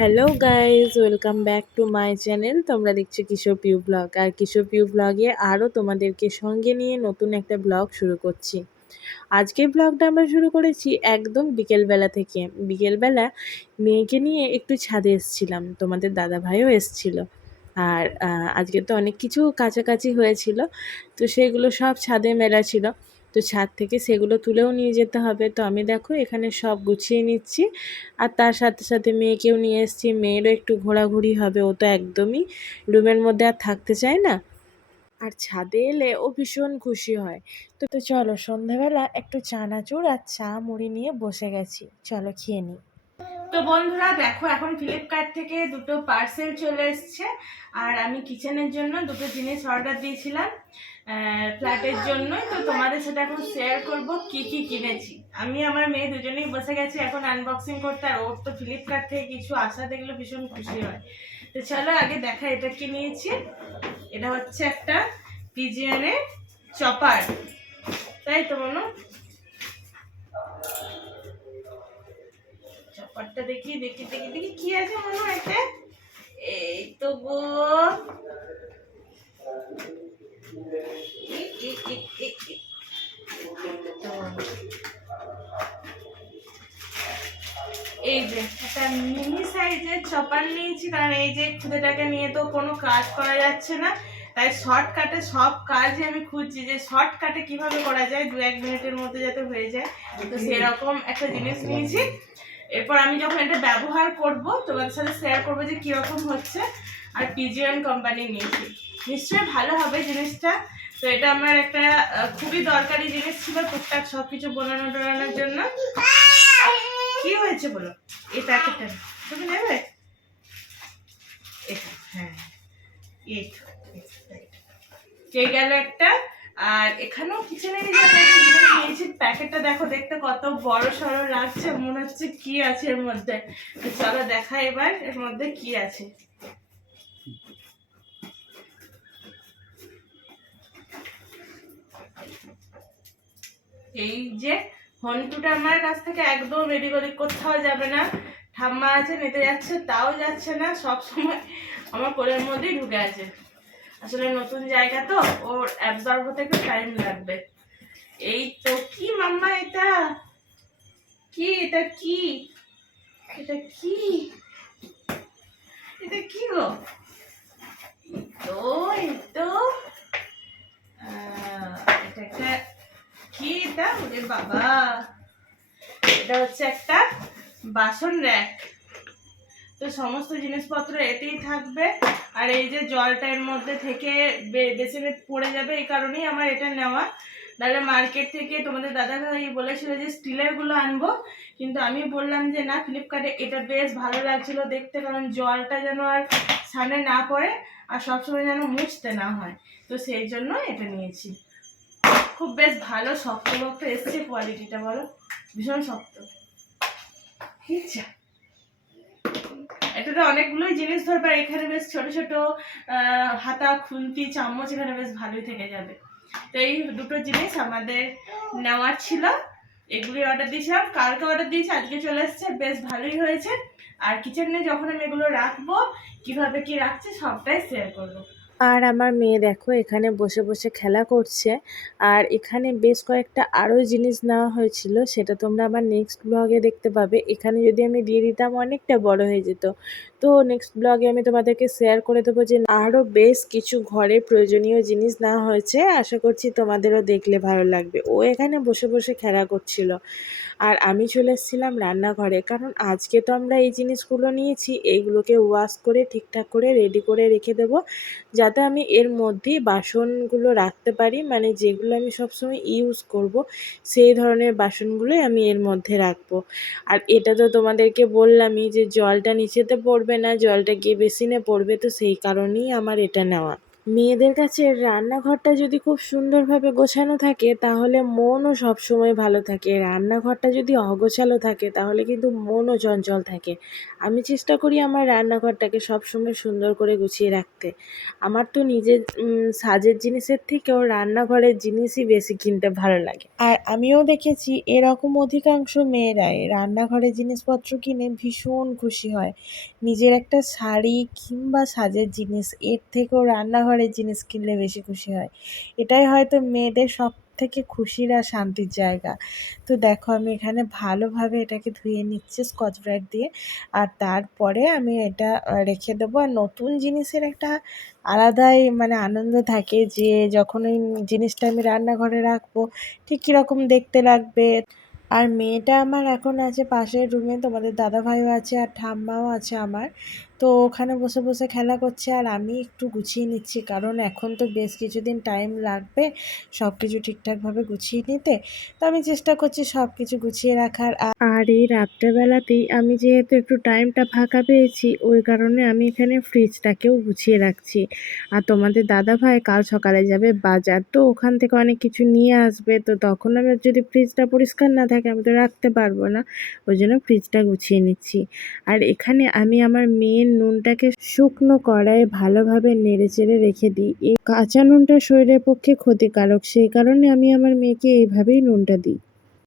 Hello guys welcome back to my channel তোমরা দেখছ Kishore Piu blog. আর কিশোর পিউ ব্লগে আরও তোমাদেরকে সঙ্গে নিয়ে নতুন একটা ব্লগ শুরু করছি। আজকের ব্লগটা আমরা শুরু করেছি একদম বিকেলবেলা থেকে। বিকেলবেলা মেয়েকে নিয়ে একটু ছাদে এসছিলাম। তোমাদের দাদা ভাইও এসছিল। আর আজকে তো অনেক কিছু কাছাকাছি হয়েছিল। তো সেগুলো সব ছাদে মেলা ছিল। তো ছাদ থেকে সেগুলো তুলেও নিয়ে যেতে হবে। তো আমি দেখো এখানে সব গুছিয়ে নিচ্ছি। আর তার সাথে সাথে মেয়েকেও নিয়ে এসছি। মেয়েরও একটু ঘোরাঘুরি হবে। ও তো একদমই রুমের মধ্যে আর থাকতে চায় না। আর ছাদে এলে ও ভীষণ খুশি হয়। তো তো চলো সন্ধ্যাবেলা একটু চানাচুর আর চা মুড়ি নিয়ে বসে গেছি। চলো খেয়ে নিই। তো বন্ধুরা দেখো, এখন ফ্লিপকার্ট থেকে দুটো পার্সেল চলে এসছে। আর আমি কিচেনের জন্য দুটো জিনিস অর্ডার দিয়েছিলাম ফ্ল্যাটের জন্যই। তো তোমাদের সাথে এখন শেয়ার করব কি কি কিনেছি। আমি, আমার মেয়ে দুজনেই বসে গেছি এখন আনবক্সিং করতে, আর ওর তো ফ্লিপকার্ট থেকে কিছু আসা দেখলে ভীষণ খুশি হয়। তো চলো আগে দেখা এটা কি নিয়েছি। এটা হচ্ছে একটা পিজিএনের চপার তাই তো মনে দেখি দেখি দেখি দেখি, কি আছে মনে এতে? এই তো গো। এই যে, একটা মিনি সাইজের চপার নিয়েছি, কারণ এই যে খুদেটাকে নিয়ে তো কোনো কাজ করা যাচ্ছে না। তাই শর্টকাটে সব কাজই আমি খুঁজছি যে শর্টকাটে কীভাবে করা যায় দু এক মিনিটের মধ্যে যাতে হয়ে যায়। তো সেরকম একটা জিনিস নিয়েছি। এরপর আমি যখন এটা ব্যবহার করব, তোমাদের সাথে শেয়ার করব যে কীরকম হচ্ছে আর পিজিএন কোম্পানি নিয়েছি নিশ্চয়ই ভালো হবে জিনিসটা। তো এটা আমার একটা খুবই দরকারি জিনিস ছিল টুকটাক সব কিছু বানানো টোনানোর জন্য। কি হয়েছে বলো? এই প্যাকেটটা তুমি নেবে? এটা হ্যাঁ। এই গেল একটা? আর এখানেও জিনিস নিয়েছি। প্যাকেটটা দেখো, দেখতে কত বড় সড়ো লাগছে, মনে হচ্ছে কি আছে এর মধ্যে। চলো দেখা এবার এর মধ্যে কি আছে। এই যে হন্টুটা আমার কাছ থেকে একদম রেডি ওদিক কোথাও যাবে না। ঠাম্মা আছে, নিতে যাচ্ছে, তাও যাচ্ছে না সব সময় আমার কোলের মধ্যেই ঢুকে আছে। আসলে নতুন জায়গা তো, ওর অ্যাবজর্ব হতে একটু টাইম লাগবে। এই তো কি মাম্মা এটা? কি এটা কি? এটা কি? এটা কি গো? তো এই তো এটা একটা কি এটা? ওরে বাবা। এটা হচ্ছে একটা বাসন র্যাক তো সমস্ত জিনিসপত্র এতেই থাকবে। আর এই যে জলটা এর মধ্যে থেকে বেসিনে পড়ে যাবে, এই কারণেই আমার এটা নেওয়া। তাহলে মার্কেট থেকে তোমাদের দাদা ভাই বলেছিল যে স্টিলেরগুলো আনব, কিন্তু আমি বললাম যে না, ফ্লিপকার্টে এটা বেশ ভালো লাগছিল দেখতে, কারণ জলটা যেন আর সামনে না পড়ে আর সবসময় যেন মুছতে না হয়। তো সেই জন্য এটা নিয়েছি। খুব বেশ ভালো, শক্ত শক্ত এসছে কোয়ালিটিটা বলো। ভীষণ শক্ত। ইচ্ছা এটাতে অনেকগুলোই জিনিস ধরবে, আর এখানে বেশ ছোট ছোট হাতা, খুন্তি, চামচ এখানে বেশ ভালোই থেকে যাবে। তো এই দুটো জিনিস আমাদের নেওয়ার ছিল। এগুলি অর্ডার দিয়েছিলাম। কালকে অর্ডার দিয়েছি, আজকে চলে এসছে, বেশ ভালোই হয়েছে। আর কিচেনে যখন আমি এগুলো রাখব, কীভাবে কি রাখছি, সবটাই শেয়ার করব। আর আমার মেয়ে দেখো, এখানে বসে বসে খেলা করছে। আর এখানে বেশ কয়েকটা আরও জিনিস নেওয়া হয়েছিল, সেটা তোমরা আমার নেক্সট ব্লগে দেখতে পাবে। এখানে যদি আমি দিয়ে দিতাম, অনেকটা বড় হয়ে যেত। তো নেক্সট ব্লগে আমি তোমাদেরকে শেয়ার করে দেবো যে আরও বেশ কিছু ঘরে প্রয়োজনীয় জিনিস নেওয়া হয়েছে। আশা করছি তোমাদেরও দেখলে ভালো লাগবে। ও এখানে বসে বসে খেলা করছিল। আর আমি চলে এসেছিলাম রান্নাঘরে, কারণ আজকে তো আমরা এই জিনিসগুলো নিয়েছি, এইগুলোকে ওয়াশ করে, ঠিকঠাক করে রেডি করে রেখে দেবো, যাতে আমি এর মধ্যেই বাসনগুলো রাখতে পারি মানে যেগুলো আমি সবসময় ইউজ করব, সেই ধরনের বাসনগুলোই আমি এর মধ্যে রাখব। আর এটা তো তোমাদেরকে বললামই যে জলটা নিচেতে পড়বে না, জলটা গিয়ে বেসিনে পড়বে, তো সেই কারণেই আমার এটা নেওয়া। মেয়েদের কাছে রান্নাঘরটা যদি খুব সুন্দরভাবে গোছানো থাকে, তাহলে মনও সবসময় ভালো থাকে। রান্নাঘরটা যদি অগোছালো থাকে, তাহলে কিন্তু মনও চঞ্চল থাকে। আমি চেষ্টা করি আমার রান্নাঘরটাকে সবসময় সুন্দর করে গুছিয়ে রাখতে। আমার তো নিজের সাজের জিনিসের থেকেও রান্নাঘরের জিনিসই বেশি কিনতে ভালো লাগে। আর আমিও দেখেছি এরকম অধিকাংশ মেয়েরাই রান্নাঘরের জিনিসপত্র কিনে ভীষণ খুশি হয়। নিজের একটা শাড়ি কিংবা সাজের জিনিস, এর থেকেও রান্নাঘরের জিনিস কিনলে বেশি খুশি হয়। এটাই হয়তো মেয়েদের সব থেকে খুশির আর শান্তির জায়গা। তো দেখো, আমি এখানে ভালোভাবে এটাকে ধুয়ে নিচ্ছি স্কচ ব্রাইট দিয়ে। আর তারপরে আমি এটা রেখে দেবো। আর নতুন জিনিসের একটা আলাদাই মানে আনন্দ থাকে যে যখন ওই জিনিসটা আমি রান্নাঘরে রাখব, ঠিক কীরকম দেখতে লাগবে। আর মেয়েটা আমার এখন আছে পাশের রুমে তোমাদের দাদা ভাইও আছে আর ঠাম্মাও আছে আমার। তো ওখানে বসে বসে খেলা করছে আর আমি একটু গুছিয়ে নিচ্ছি। কারণ এখন তো বেশ কিছুদিন টাইম লাগবে সব কিছু ঠিকঠাকভাবে গুছিয়ে নিতে। তো আমি চেষ্টা করছি সব কিছু গুছিয়ে রাখার। আর এই রাত্রেবেলাতেই আমি যেহেতু একটু টাইমটা ফাঁকা পেয়েছি, ওই কারণে আমি এখানে ফ্রিজটাকেও গুছিয়ে রাখছি। আর তোমাদের দাদা ভাই কাল সকালে যাবে বাজার, তো ওখান থেকে অনেক কিছু নিয়ে আসবে। তো তখন আমার যদি ফ্রিজটা পরিষ্কার না থাকে, আমি তো রাখতে পারব না। ওই জন্য ফ্রিজটা গুছিয়ে নিচ্ছি। আর এখানে আমি আমার মেয়ের নুনটাকে শুকনো কড়াইয়ে ভালোভাবে নেড়ে চেড়ে রেখে দিই। এই কাঁচা নুনটা শরীরের পক্ষে ক্ষতিকারক, সেই কারণে আমি আমার মেয়েকে এইভাবেই নুনটা দিই।